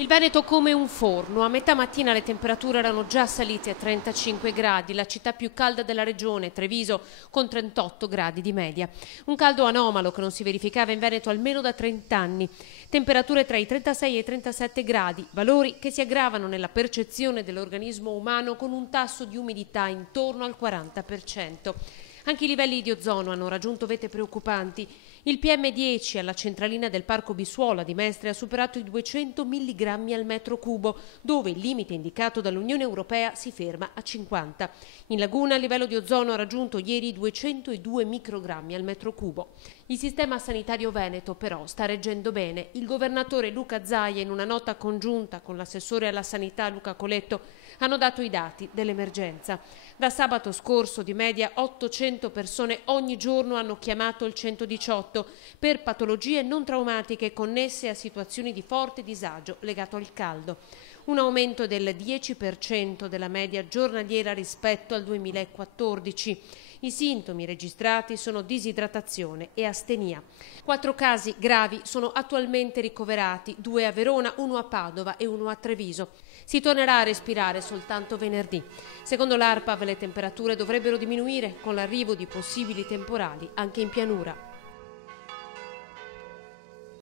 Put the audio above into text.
Il Veneto come un forno. A metà mattina le temperature erano già salite a 35 gradi, la città più calda della regione, Treviso, con 38 gradi di media. Un caldo anomalo che non si verificava in Veneto almeno da 30 anni. Temperature tra i 36 e i 37 gradi, valori che si aggravano nella percezione dell'organismo umano con un tasso di umidità intorno al 40%. Anche i livelli di ozono hanno raggiunto vette preoccupanti. Il PM10 alla centralina del Parco Bissuola di Mestre ha superato i 200 mg al metro cubo, dove il limite indicato dall'Unione Europea si ferma a 50. In Laguna il livello di ozono ha raggiunto ieri i 202 microgrammi al metro cubo. Il sistema sanitario veneto però sta reggendo bene. Il governatore Luca Zaia, in una nota congiunta con l'assessore alla sanità Luca Coletto, hanno dato i dati dell'emergenza. Da sabato scorso di media 800 persone ogni giorno hanno chiamato il 118 per patologie non traumatiche connesse a situazioni di forte disagio legato al caldo. Un aumento del 10% della media giornaliera rispetto al 2014. I sintomi registrati sono disidratazione e astenia. 4 casi gravi sono attualmente ricoverati, 2 a Verona, 1 a Padova e 1 a Treviso. Si tornerà a respirare soltanto venerdì. Secondo l'ARPAV le temperature dovrebbero diminuire con l'arrivo di possibili temporali anche in pianura.